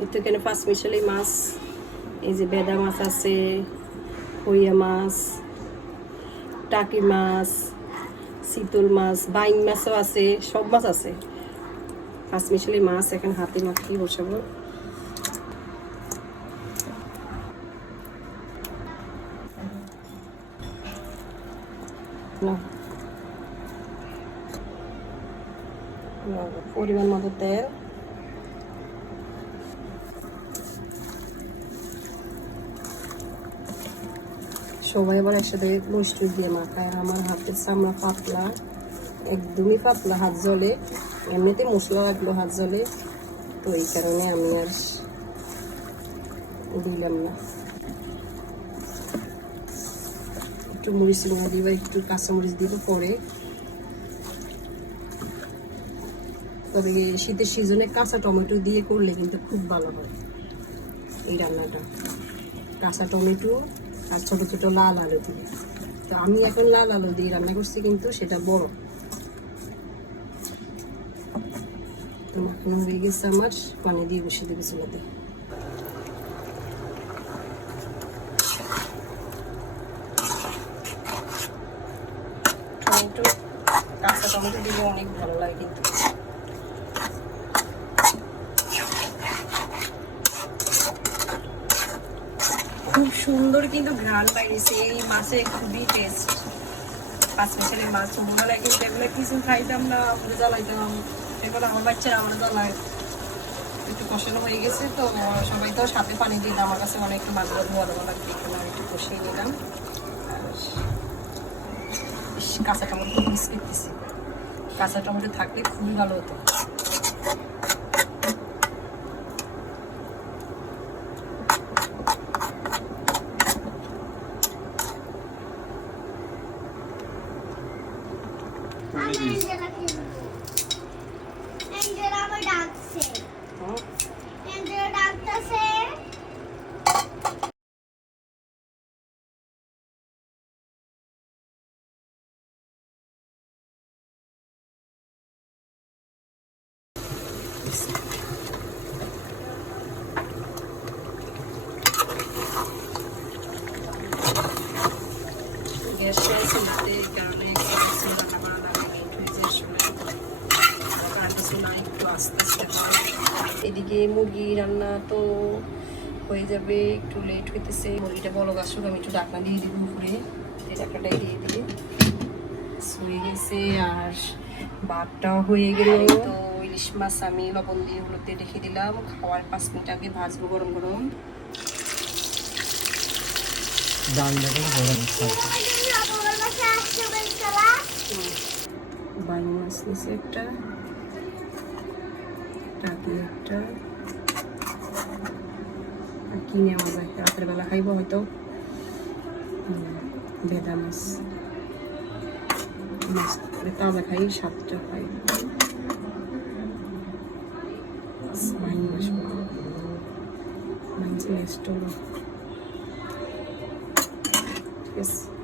এই তো এখানে পাঁচ মিশালি মাছ, এই যে বেদা মাছ আছে, হইয়া মাছ, টাকি মাছ চিতল মাছ বাইং মাছও আছে, সব মাছ আছে। পাঁচ মিশালি মাছ এখন হাতে মাখিয়ে বসাবো। পরিমাণ মতো তেল। সবাই আবার একসাথে বস্তু দিয়ে মাখায় আমার হাতের চামড়া পাতলা, একদমই পাতলা, হাত জলে। এমনিতে মশলা লাগল হাত জলে, তো এই কারণে আমি আর দিলাম না। একটু মরিচ গুঁড়া দিব, একটু কাঁচামরিচ দিব পরে। তবে শীতের সিজনে কাঁচা টমেটো দিয়ে করলে কিন্তু খুব ভালো হয় এই রান্নাটা। কাঁচা টমেটো আর ছোট ছোট লাল আলু দিয়ে। তো আমি এখন লাল আলু দিয়ে রান্না করছি কিন্তু সেটা বড়। তো মাখানো হয়ে গেছে আমার পানি দিয়ে বসিয়ে দেবে চুলাতে। টমেটো কাঁচা টমেটো দিলে অনেক ভালো লাগে কিন্তু। খুব সুন্দর কিন্তু ঘ্রাণ বাইরেছে এই মাছে খুবই টেস্ট পাঁচ মিশালের মাছ ছোটবেলায় কিন্তু এগুলো কিছু খাইতাম না আমরা জ্বালাইতাম। এগুলো আমার বাচ্চারা আমরা জ্বালায়। একটু কষানো হয়ে গেছে তো, সবাই তো সাথে পানি দিন আমার কাছে অনেক মাছগুলো ধোয়া দেওয়া লাগবে, এখানে একটু কষিয়ে নিলাম। কাঁচা টমেটো মিস করতেছি কাঁচা টমেটো থাকলে খুবই ভালো হতো। আমি অ্যাঞ্জেলা কিনবো অ্যাঞ্জেলা আমার ডাকছে হুম। অ্যাঞ্জেলা ডাকতেছে গ্যাসটা চলতে এই কারণে কিছু রান্না করা লাগে ফ্রিজের সময় আর কিছু না একটু আস্তে আস্তে এদিকে মুরগি রান্না তো হয়ে যাবে একটু লেট হইতেছে। মুরগিটা বড় গাছুক আমি একটু ডাকনা দিয়ে দিব উপরে। এই ডাকনাটাই দিয়ে দিই হয়ে গেছে আর ভাতটাও হয়ে গেল। তো ইলিশ মাছ আমি লবণ দিয়ে হলুদ রেখে দিলাম। খাওয়ার পাঁচ মিনিট আগে ভাজবো গরম গরম। ডাল দেখো গরম খাই আমার বাসায় আসছে বেলতলা বাইং মাছ নিয়েছি একটা। একটা আর কি নেওয়া যায় রাতের বেলা খাইব হয়তো। ভেদা মাছ। মাছ তাজা খাই, সাতটা খাই। মাছ মাছ হলো ঠিক আছে।